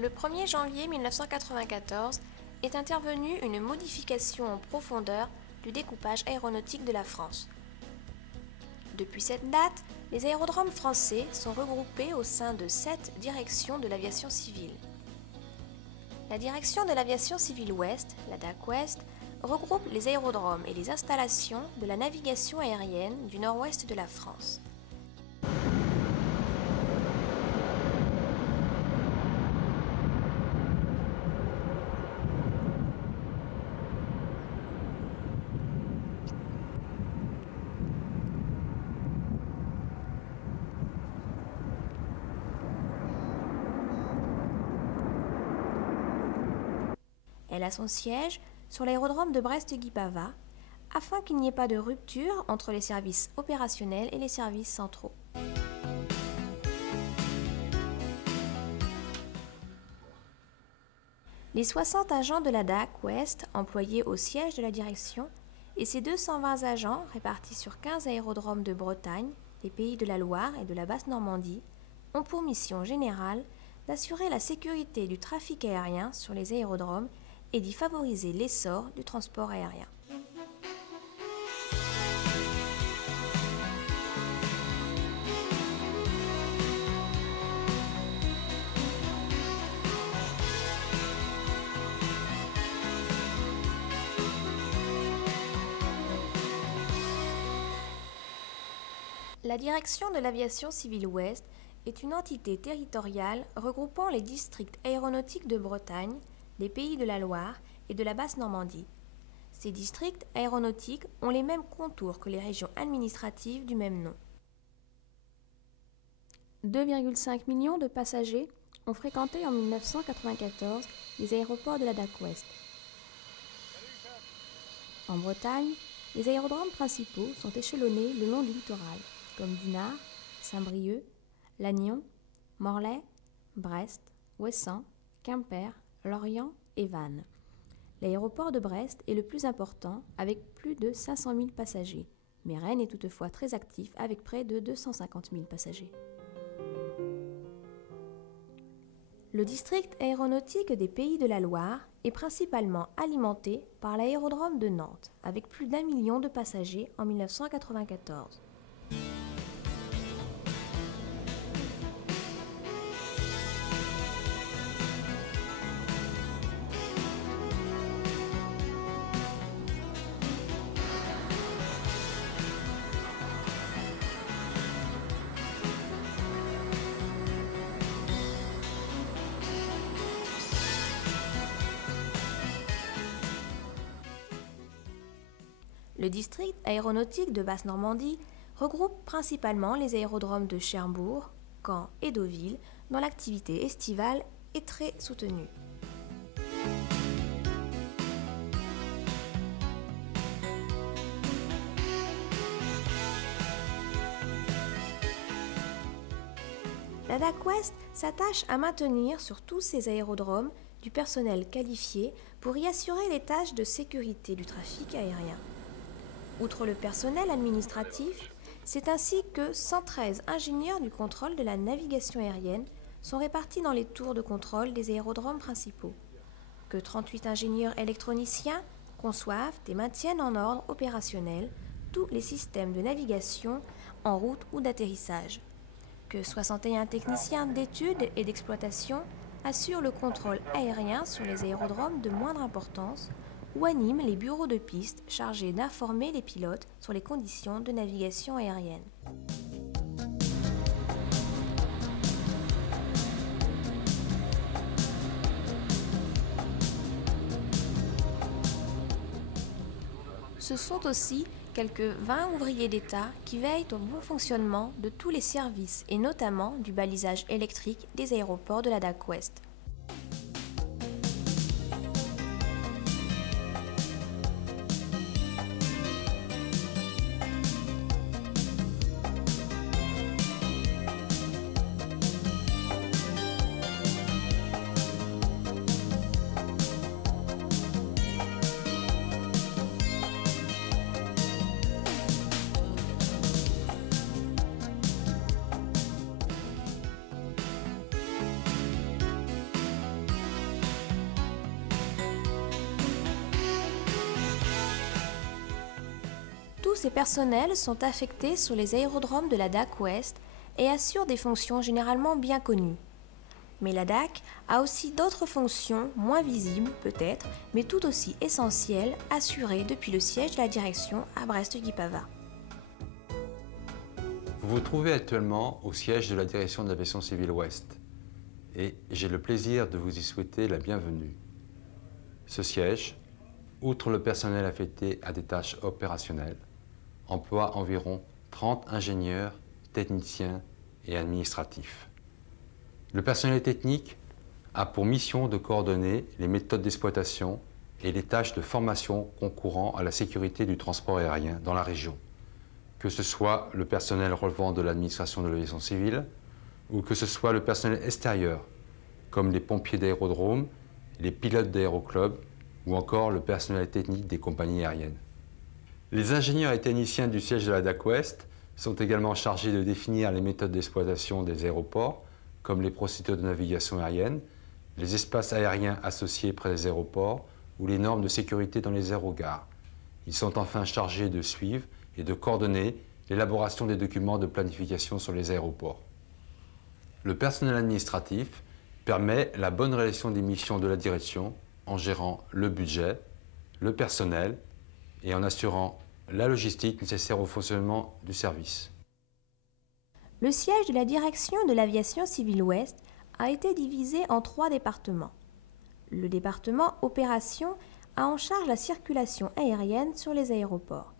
Le 1er janvier 1994 est intervenue une modification en profondeur du découpage aéronautique de la France. Depuis cette date, les aérodromes français sont regroupés au sein de 7 directions de l'aviation civile. La direction de l'aviation civile Ouest, la DAC Ouest, regroupe les aérodromes et les installations de la navigation aérienne du nord-ouest de la France. Elle a son siège sur l'aérodrome de Brest-Guipavas, afin qu'il n'y ait pas de rupture entre les services opérationnels et les services centraux. Les 60 agents de la DAC Ouest employés au siège de la direction et ses 220 agents répartis sur 15 aérodromes de Bretagne, des Pays de la Loire et de la Basse-Normandie ont pour mission générale d'assurer la sécurité du trafic aérien sur les aérodromes et d'y favoriser l'essor du transport aérien. La direction de l'aviation civile Ouest est une entité territoriale regroupant les districts aéronautiques de Bretagne, des Pays de la Loire et de la Basse-Normandie. Ces districts aéronautiques ont les mêmes contours que les régions administratives du même nom. 2,5 millions de passagers ont fréquenté en 1994 les aéroports de la DAC Ouest. En Bretagne, les aérodromes principaux sont échelonnés le long du littoral, comme Dinard, Saint-Brieuc, Lannion, Morlaix, Brest, Ouessant, Quimper, Lorient et Vannes. L'aéroport de Brest est le plus important avec plus de 500 000 passagers, mais Rennes est toutefois très actif avec près de 250 000 passagers. Le district aéronautique des Pays de la Loire est principalement alimenté par l'aérodrome de Nantes, avec plus d'1 million de passagers en 1994. Le district aéronautique de Basse-Normandie regroupe principalement les aérodromes de Cherbourg, Caen et Deauville, dont l'activité estivale est très soutenue. La DAC Ouest s'attache à maintenir sur tous ces aérodromes du personnel qualifié pour y assurer les tâches de sécurité du trafic aérien. Outre le personnel administratif, c'est ainsi que 113 ingénieurs du contrôle de la navigation aérienne sont répartis dans les tours de contrôle des aérodromes principaux, que 38 ingénieurs électroniciens conçoivent et maintiennent en ordre opérationnel tous les systèmes de navigation en route ou d'atterrissage, que 61 techniciens d'études et d'exploitation assurent le contrôle aérien sur les aérodromes de moindre importance ou animent les bureaux de piste chargés d'informer les pilotes sur les conditions de navigation aérienne. Ce sont aussi quelques 20 ouvriers d'État qui veillent au bon fonctionnement de tous les services et notamment du balisage électrique des aéroports de la DAC Ouest. ces personnels sont affectés sur les aérodromes de la DAC Ouest et assurent des fonctions généralement bien connues. Mais la DAC a aussi d'autres fonctions, moins visibles peut-être, mais tout aussi essentielles, assurées depuis le siège de la direction à Brest-Guipava. Vous vous trouvez actuellement au siège de la direction de l'aviation civile Ouest et j'ai le plaisir de vous y souhaiter la bienvenue. Ce siège, outre le personnel affecté à des tâches opérationnelles, emploie environ 30 ingénieurs, techniciens et administratifs. Le personnel technique a pour mission de coordonner les méthodes d'exploitation et les tâches de formation concourant à la sécurité du transport aérien dans la région, que ce soit le personnel relevant de l'administration de l'aviation civile ou que ce soit le personnel extérieur, comme les pompiers d'aérodrome, les pilotes d'aéroclubs ou encore le personnel technique des compagnies aériennes. Les ingénieurs et techniciens du siège de la DAC Ouest sont également chargés de définir les méthodes d'exploitation des aéroports, comme les procédures de navigation aérienne, les espaces aériens associés près des aéroports ou les normes de sécurité dans les aérogares. Ils sont enfin chargés de suivre et de coordonner l'élaboration des documents de planification sur les aéroports. Le personnel administratif permet la bonne réalisation des missions de la direction en gérant le budget, le personnel et en assurant la logistique nécessaire au fonctionnement du service. Le siège de la direction de l'aviation civile Ouest a été divisé en 3 départements. Le département Opération a en charge la circulation aérienne sur les aéroports.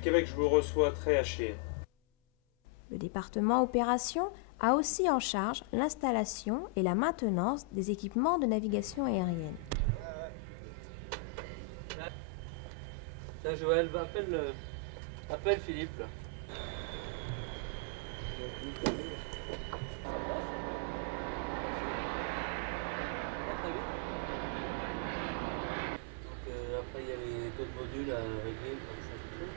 Québec, je vous reçois très haché. Le département Opération a aussi en charge l'installation et la maintenance des équipements de navigation aérienne. Tiens Joël, appelle Philippe là. Donc après il y a les taux de module à régler comme chaque truc.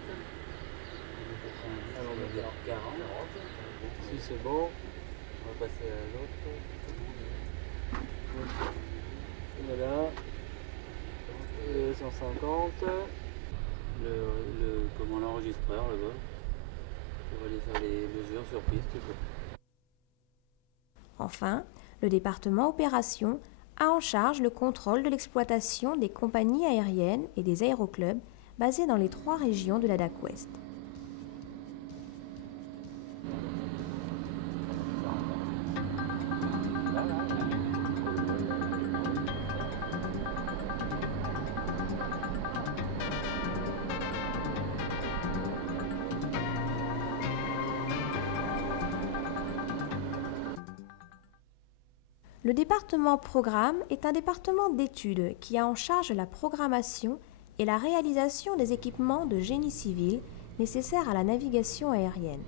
90, on va dire 40. Si c'est bon, on va passer à l'autre. Voilà. 150. Comment l'enregistreur là-bas. On va aller faire les mesures sur piste. Enfin, le département Opération a en charge le contrôle de l'exploitation des compagnies aériennes et des aéroclubs basés dans les 3 régions de la DAC Ouest. Le département Programme est un département d'études qui a en charge la programmation et la réalisation des équipements de génie civil nécessaires à la navigation aérienne.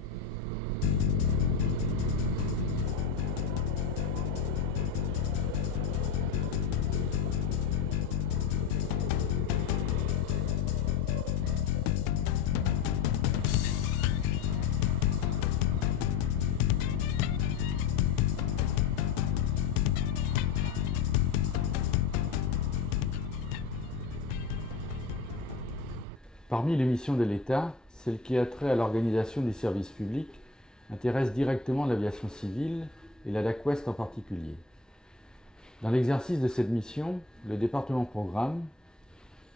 Parmi les missions de l'État, celle qui a trait à l'organisation des services publics intéresse directement l'aviation civile et la DAC Ouest en particulier. Dans l'exercice de cette mission, le département Programme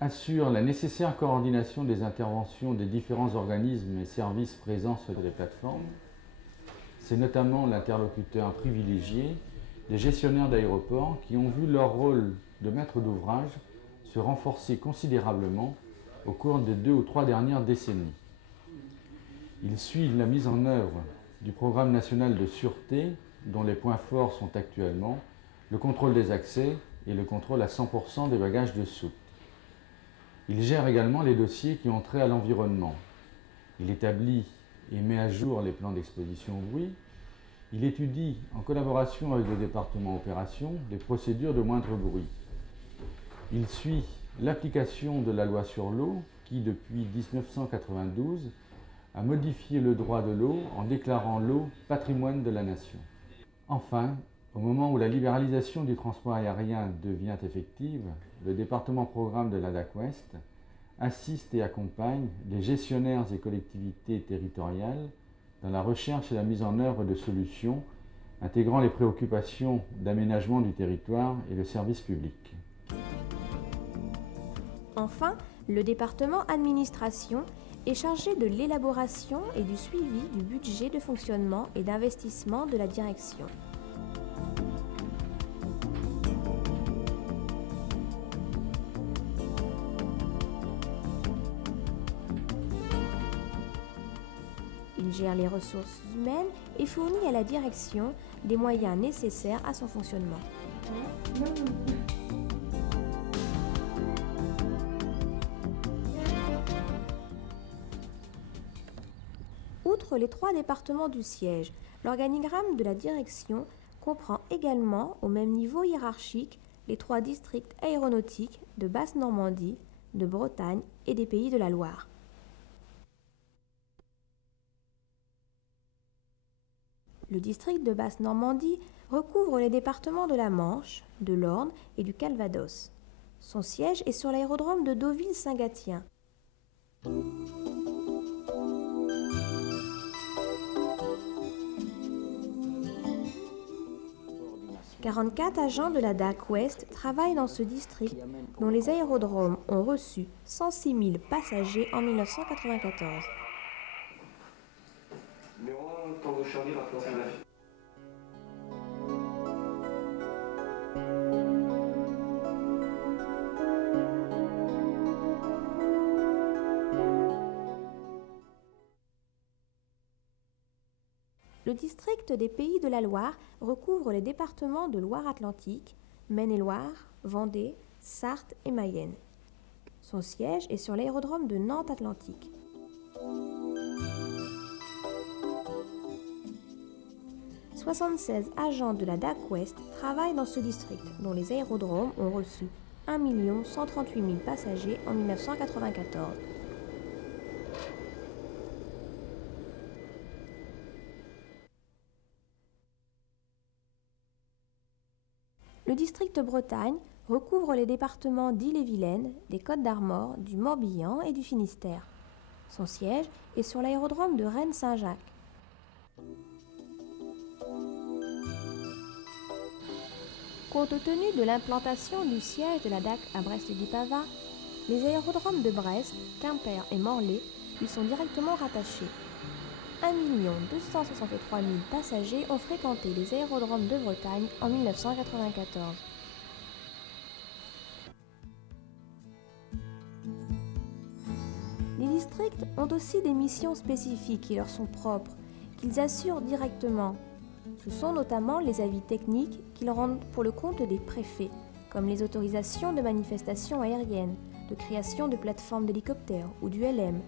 assure la nécessaire coordination des interventions des différents organismes et services présents sur les plateformes. C'est notamment l'interlocuteur privilégié des gestionnaires d'aéroports qui ont vu leur rôle de maître d'ouvrage se renforcer considérablement au cours des 2 ou 3 dernières décennies. Ils suivent la mise en œuvre du programme national de sûreté, dont les points forts sont actuellement le contrôle des accès et le contrôle à 100% des bagages de soute. Ils gèrent également les dossiers qui ont trait à l'environnement. Il établit et met à jour les plans d'exposition au bruit. Il étudie, en collaboration avec le département opération, les procédures de moindre bruit. Il suit l'application de la loi sur l'eau qui, depuis 1992, a modifié le droit de l'eau en déclarant l'eau patrimoine de la nation. Enfin, au moment où la libéralisation du transport aérien devient effective, le département programme de la DAC-Ouest assiste et accompagne les gestionnaires et collectivités territoriales dans la recherche et la mise en œuvre de solutions intégrant les préoccupations d'aménagement du territoire et le service public. Enfin, le département administration est chargé de l'élaboration et du suivi du budget de fonctionnement et d'investissement de la direction. Il gère les ressources humaines et fournit à la direction des moyens nécessaires à son fonctionnement. Outre les 3 départements du siège, l'organigramme de la direction comprend également, au même niveau hiérarchique, les 3 districts aéronautiques de Basse-Normandie, de Bretagne et des Pays de la Loire. Le district de Basse-Normandie recouvre les départements de la Manche, de l'Orne et du Calvados. Son siège est sur l'aérodrome de Deauville-Saint-Gatien. 44 agents de la DAC-Ouest travaillent dans ce district, dont les aérodromes ont reçu 106 000 passagers en 1994. Le district des Pays de la Loire recouvre les départements de Loire-Atlantique, Maine-et-Loire, Vendée, Sarthe et Mayenne. Son siège est sur l'aérodrome de Nantes-Atlantique. « 76 agents de la DAC-Ouest travaillent dans ce district, dont les aérodromes ont reçu 1 138 000 passagers en 1994. Le district Bretagne recouvre les départements d'Ille-et-Vilaine, des Côtes-d'Armor, du Morbihan et du Finistère. Son siège est sur l'aérodrome de Rennes-Saint-Jacques. Compte tenu de l'implantation du siège de la DAC à Brest-du-Pavas, les aérodromes de Brest, Quimper et Morlaix lui sont directement rattachés. 1 263 000 passagers ont fréquenté les aérodromes de Bretagne en 1994. Les districts ont aussi des missions spécifiques qui leur sont propres, qu'ils assurent directement. Ce sont notamment les avis techniques qu'ils rendent pour le compte des préfets, comme les autorisations de manifestations aériennes, de création de plateformes d'hélicoptères ou d'ULM,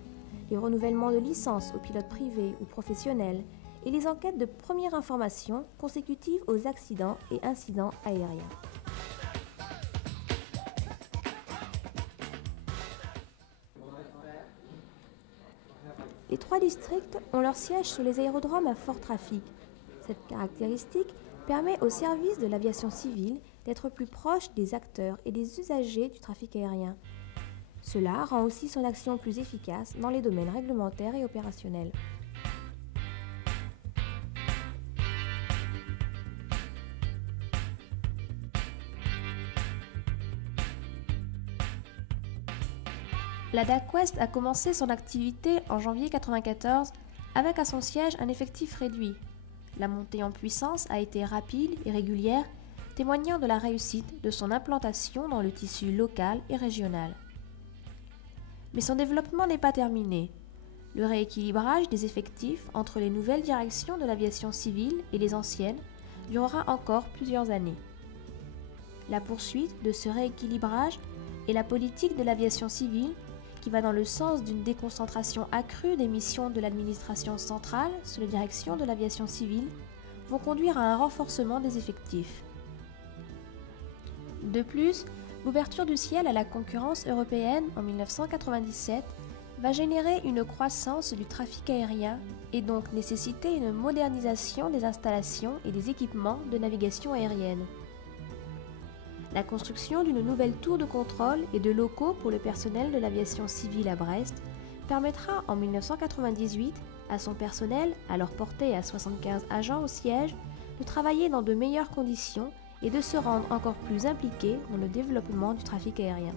les renouvellements de licences aux pilotes privés ou professionnels et les enquêtes de première information consécutives aux accidents et incidents aériens. Les 3 districts ont leur siège sur les aérodromes à fort trafic. Cette caractéristique permet aux services de l'aviation civile d'être plus proches des acteurs et des usagers du trafic aérien. Cela rend aussi son action plus efficace dans les domaines réglementaires et opérationnels. La DAC-Ouest a commencé son activité en janvier 1994 avec à son siège un effectif réduit. La montée en puissance a été rapide et régulière, témoignant de la réussite de son implantation dans le tissu local et régional. Mais son développement n'est pas terminé. Le rééquilibrage des effectifs entre les nouvelles directions de l'aviation civile et les anciennes durera encore plusieurs années. La poursuite de ce rééquilibrage est la politique de l'aviation civile qui va dans le sens d'une déconcentration accrue des missions de l'administration centrale sous la direction de l'aviation civile, vont conduire à un renforcement des effectifs. De plus, l'ouverture du ciel à la concurrence européenne en 1997 va générer une croissance du trafic aérien et donc nécessiter une modernisation des installations et des équipements de navigation aérienne. La construction d'une nouvelle tour de contrôle et de locaux pour le personnel de l'aviation civile à Brest permettra en 1998 à son personnel, alors porté à 75 agents au siège, de travailler dans de meilleures conditions et de se rendre encore plus impliqués dans le développement du trafic aérien.